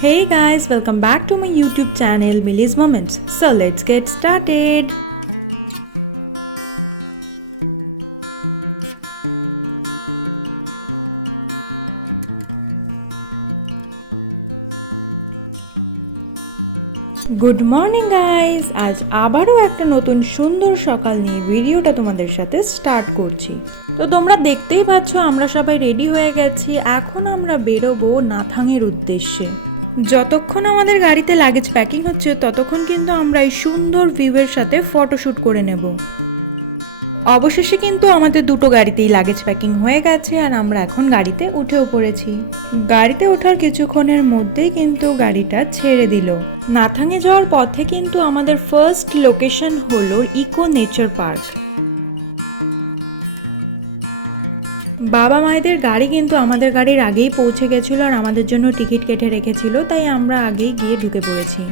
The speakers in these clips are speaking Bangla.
Hey guys, welcome back to my YouTube channel Millie's Moments. So let's get started. Good morning guys, আজ আবারও একটা নতুন সুন্দর সকাল নিয়ে ভিডিওটা তোমাদের সাথে স্টার্ট করছি। তো তোমরা দেখতেই পাচ্ছ আমরা সবাই রেডি হয়ে গেছি। এখন আমরা বেরোবো নাথাংয়ের উদ্দেশ্যে। যতক্ষণ আমাদের গাড়িতে লাগেজ প্যাকিং হচ্ছে ততক্ষণ কিন্তু আমরা এই সুন্দর ভিউয়ের সাথে ফটোশ্যুট করে নেব। অবশেষে কিন্তু আমাদের দুটো গাড়িতেই লাগেজ প্যাকিং হয়ে গেছে আর আমরা এখন গাড়িতে উঠেও পড়েছি। গাড়িতে ওঠার কিছুক্ষণের মধ্যেই কিন্তু গাড়িটা ছেড়ে দিল। নাথাংয়ে যাওয়ার পথে কিন্তু আমাদের ফার্স্ট লোকেশন হলো ইকো নেচার পার্ক। বাবা মায়েদের গাড়ি কিন্তু আমাদের গাড়ির আগেই পৌঁছে গেছিলো আর আমাদের জন্য টিকিট কেটে রেখেছিল, তাই আমরা আগেই গিয়ে ঢুকে পড়েছি।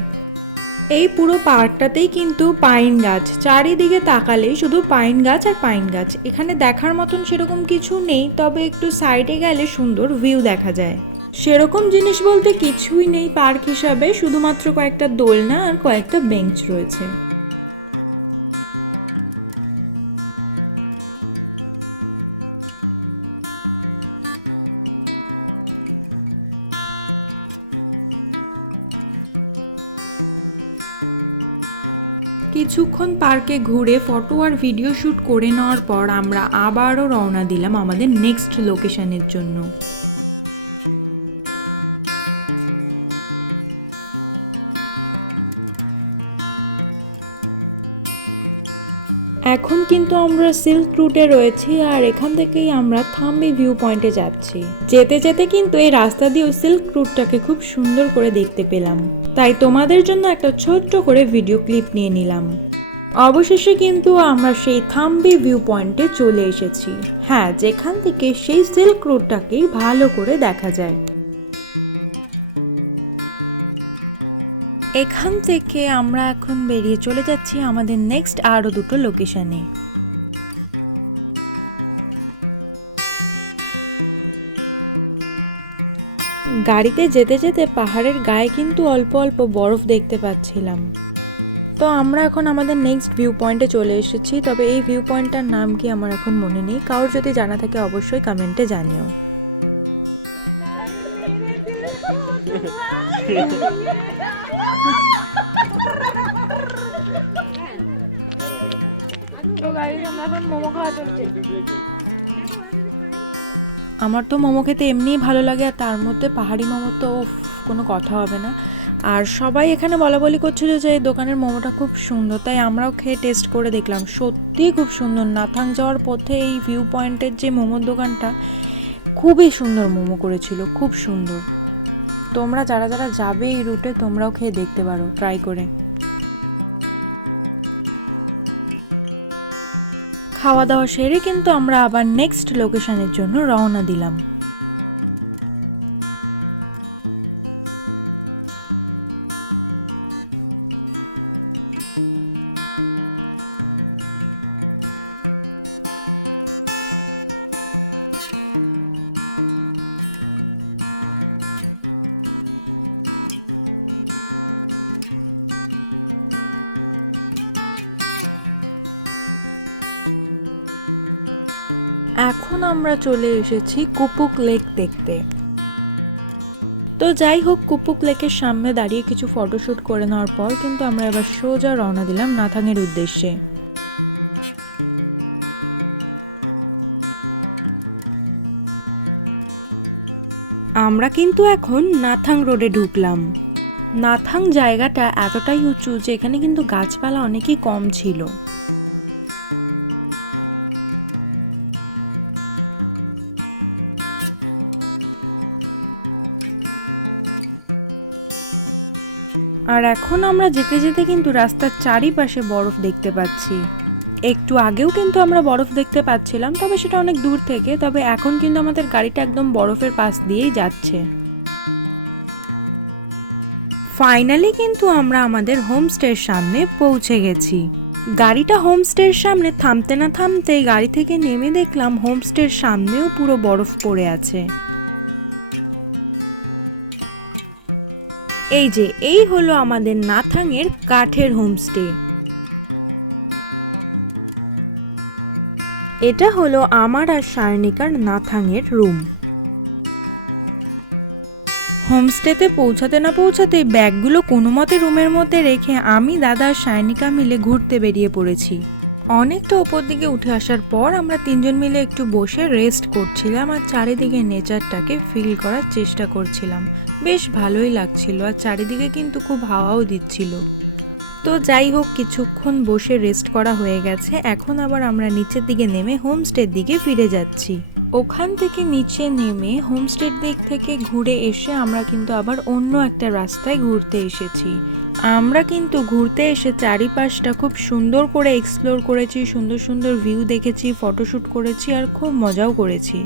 এই পুরো পার্কটাতেই কিন্তু পাইন গাছ, চারিদিকে তাকালেই শুধু পাইন গাছ আর পাইন গাছ। এখানে দেখার মতন সেরকম কিছু নেই, তবে একটু সাইডে গেলে সুন্দর ভিউ দেখা যায়। সেরকম জিনিস বলতে কিছুই নেই পার্ক হিসাবে, শুধুমাত্র কয়েকটা দোলনা আর কয়েকটা বেঞ্চ রয়েছে। কিছুক্ষণ পার্কে ঘুরে ফটো আর ভিডিও শ্যুট করে নেওয়ার পর আমরা আবারও রওনা দিলাম আমাদের নেক্সট লোকেশনের জন্য। এখন কিন্তু আমরা সিল্ক রুটে রয়েছি আর এখান থেকেই আমরা থাম্বি ভিউ পয়েন্টে যাচ্ছি। যেতে যেতে কিন্তু এই রাস্তা দিয়েও সিল্ক রুটটাকে খুব সুন্দর করে দেখতে পেলাম, তাই তোমাদের জন্য একটা ছোট্ট করে ভিডিও ক্লিপ নিয়ে নিলাম। অবশেষে কিন্তু আমরা সেই থাম্বি ভিউ পয়েন্টে চলে এসেছি। হ্যাঁ, যেখান থেকে সেই সিল্ক রুটটাকেই ভালো করে দেখা যায়। এখান থেকে আমরা এখন বেরিয়ে চলে যাচ্ছি আমাদের নেক্সট আরও দুটো লোকেশনে। গাড়িতে যেতে যেতে পাহাড়ের গায়ে কিন্তু অল্প অল্প বরফ দেখতে পাচ্ছিলাম। তো আমরা এখন আমাদের নেক্সট ভিউ পয়েন্টে চলে এসেছি, তবে এই ভিউ পয়েন্টটার নাম কি আমার এখন মনে নেই। কারোর যদি জানা থাকে অবশ্যই কমেন্টে জানিও। আমার তো মোমো খেতে এমনিই ভালো লাগে, আর তার মধ্যে পাহাড়ি মোমো তো কোনো কথা হবে না। আর সবাই এখানে বলাবলি করছিল যে এই দোকানের মোমোটা খুব সুন্দর, তাই আমরাও খেয়ে টেস্ট করে দেখলাম। সত্যিই খুব সুন্দর। নাথাং যাওয়ার পথে এই ভিউ পয়েন্টের যে মোমোর দোকানটা খুবই সুন্দর মোমো করেছিল, খুব সুন্দর। তোমরা যারা যারা যাবে এই রুটে তোমরাও খেয়ে দেখতে পারো, ট্রাই করে। খাওয়া দাওয়া সেরে কিন্তু আমরা আবার নেক্সট লোকেশনের জন্য রওনা দিলাম। এখন আমরা চলে এসেছি কুপুক লেক দেখতে। তো যাই হোক, কুপুক লেকের সামনে দাঁড়িয়ে কিছু ফটোশ্যুট করে নেওয়ার পর কিন্তু আমরা এবার সোজা রওনা দিলাম নাথাংয়ের উদ্দেশ্যে। আমরা কিন্তু এখন নাথাং রোডে ঢুকলাম। নাথাং জায়গাটা এতটাই উঁচু যে এখানে কিন্তু গাছপালা অনেকই কম ছিল। আর এখন আমরা যেতে যেতে কিন্তু রাস্তার চারিপাশে বরফ দেখতে পাচ্ছি। একটু আগেও কিন্তু আমরা বরফ দেখতে পাচ্ছিলাম, তবে সেটা অনেক দূর থেকে। তবে এখন কিন্তু আমাদের গাড়িটা একদম বরফের পাশ দিয়েই যাচ্ছে। ফাইনালি কিন্তু আমরা আমাদের হোমস্টের সামনে পৌঁছে গেছি। গাড়িটা হোমস্টের সামনে থামতে না থামতেই গাড়ি থেকে নেমে দেখলাম হোমস্টের সামনেও পুরো বরফ পড়ে আছে। এই হলো আমাদের নাথাংয়ের কাঠের হোমস্টে। এটা হলো আমার আর সায়নিকার নাথাংয়ের রুম। হোমস্টেতে পৌঁছাতে না পৌঁছাতেই ব্যাগগুলো কোনো মতে রুমের মধ্যে রেখে আমি, দাদা আর সায়নিকা মিলে ঘুরতে বেরিয়ে পড়েছি। অনেকটা ওপর দিকে উঠে আসার পর আমরা তিনজন মিলে একটু বসে রেস্ট করছিলাম আর চারিদিকে নেচারটাকে ফিল করার চেষ্টা করছিলাম। বেশ ভালোই লাগছিল আর চারিদিকে কিন্তু খুব হাওয়াও দিচ্ছিল। তো যাই হোক, কিছুক্ষণ বসে রেস্ট করা হয়ে গেছে। এখন আবার আমরা নিচের দিকে নেমে হোমস্টের দিকে ফিরে যাচ্ছি। ওখান থেকে নিচে নেমে হোমস্টের দিক থেকে ঘুরে এসে আমরা কিন্তু আবার অন্য একটা রাস্তায় ঘুরতে এসেছি। আমরা কিন্তু ঘুরতে এসে চারিপাশটা খুব সুন্দর করে এক্সপ্লোর করেছি, সুন্দর সুন্দর ভিউ দেখেছি, ফটোশ্যুট করেছি আর খুব মজাও করেছি।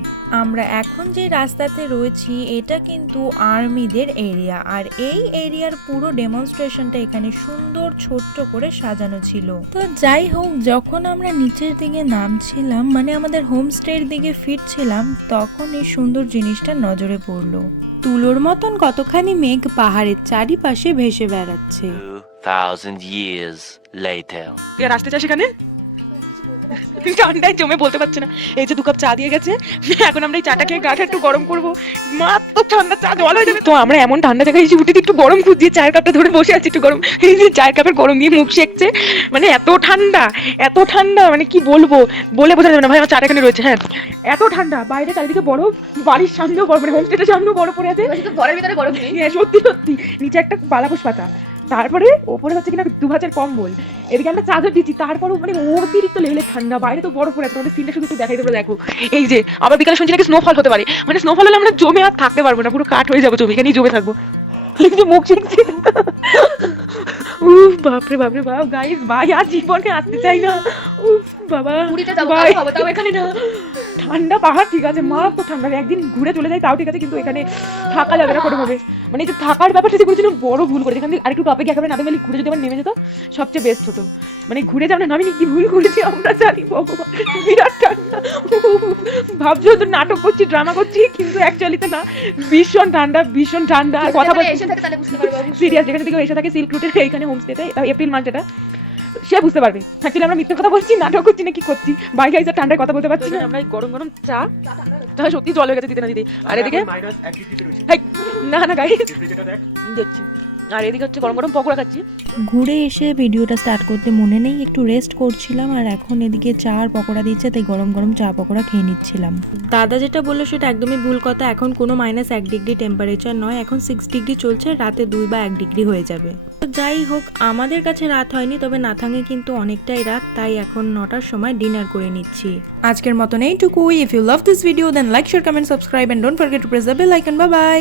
আমরা এখন যে রাস্তাতে রয়েছি এটা কিন্তু আর্মিদের এরিয়া, আর এই এরিয়ার পুরো ডেমনস্ট্রেশনটা এখানে সুন্দর ছোট্ট করে সাজানো ছিল। তো যাই হোক, যখন আমরা নিচের দিকে নামছিলাম, মানে আমাদের হোমস্টের দিকে ফিরছিলাম, তখন এই সুন্দর জিনিসটা নজরে পড়লো। তুলোর মতন কতখানি মেঘ পাহাড়ের চারিপাশে ভেসে বেড়াচ্ছে। 2000 years later. তুই আর আসতে চাস এখানে? ঠান্ডায় জমে বলতে পারছে না। এই যে 2 কাপ চা দিয়ে গেছে, এখন আমরা এই চাটা খেয়ে গাটা একটু গরম করবো। মাত্র ঠান্ডা চা জল হয়ে যাবে। তো আমরা এমন ঠান্ডা জায়গায় এসে উঠে একটু গরম খুঁজ দিয়ে চায়ের কাপটা ধরে বসে আছি একটু গরম। এই যে চায়ের কাপের গরম দিয়ে মুখ সেঁকছে, মানে এত ঠান্ডা মানে কি বলবো, বলে বোঝা যাবে না। ভাই আমার চাটা এখানে রয়েছে, হ্যাঁ এত ঠান্ডা, বাইরে চারিদিকে বরফ, বাড়ির সামনেও বরফ, মানে হোমস্টেটার সামনেও বরফ পড়ে আছে। ঘরের ভিতরে বরফ নেই। হ্যাঁ সত্যি নিচে একটা বালাপোষ পাতা, তারপরে ওপরে হচ্ছে কিনা 2 ভাঁজের কম্বল, এদিকে আমরা চাদর দিচ্ছি, তারপরও মানে অতিরিক্ত লেভেলের ঠান্ডা, বাইরে তো বরফ পড়ে আছে। তোমাদের সিনটা শুধু একটু দেখাই দেবো, দেখো এই যে আবার বিকালে শুনছি নাকি স্নোফল হতে পারে, মানে স্নোফল হলে আমরা জমে আর থাকতে পারবো না, পুরো কাঠ হয়ে যাবো, জমে এখানেই জমে থাকবো। মুখ শিখছি, উফ বাপরে বাপ, গাইস ভাই আর জীবনে আসতে চাই না। উফ বাবা, ভাই তাও এখানে না। ঠান্ডা পাহাড় ঠিক আছে, মারাত্মক ঠান্ডা, একদিন ঘুরে চলে যাই তাও ঠিক আছে, কিন্তু এখানে থাকা যাবে না কোনোভাবে। মানে এই যে থাকার ব্যাপারটা যে করেছিল বড় ভুল করেছে। এখান থেকে আরেকটু টপে গিয়ে একেবারে নামে ঘুরে যদি আবার নেমে যেত সবচেয়ে বেস্ট হতো। মানে ঘুরে যাও না, নামিনি কি ভুল করেছি আমরা জানি, ভগবান বিরাট ঠান্ডা। ভাবছো তো নাটক করছি, ড্রামা করছি, কিন্তু অ্যাকচুয়ালিতে না, ভীষণ ঠান্ডা। আর কথা বলছি সিরিয়াসলি, এখানে থেকে এসে থাকে সিল্ক রুটের এইখানে হোমস্টেতে, এপ্রিল মাস যেটা, সে বুঝতে পারবে। অ্যাকচুয়ালি আমরা মিথ্যে কথা বলছি, নাটক করছি না কি করছি, বাই গাইস ঠান্ডায় কথা বলতে পারছি না। আমরা গরম চা, তাহলে সত্যি জল হয়ে গেছে দিতে না দিতে। আর এদিকে না গাইস দেখছি, আর এদিকে হচ্ছে গরম পকোড়া খাচ্ছি। ঘুরে এসে ভিডিওটা স্টার্ট করতে মনে নেই, একটু রেস্ট করছিলাম, আর এখন এদিকে চা আর পকোড়া দিচ্ছে, তাই গরম চা পকোড়া খেয়ে নিচ্ছিলাম। দাদা যেটা বললো সেটা একদমই ভুল কথা। এখন কোনো -1 ডিগ্রি টেম্পারেচার নয়, এখন 6 ডিগ্রি চলছে, রাতে 2 বা 1 ডিগ্রি হয়ে যাবে। তো যাই হোক, আমাদের কাছে রাত হয়নি, তবে নাথাংয়ে কিন্তু অনেকটাই রাত, তাই এখন 9টার সময় ডিনার করে নিচ্ছি। আজকের মতন এইটুকুই। If you love this video then like, share, comment, subscribe and don't forget to press the bell icon. Bye by.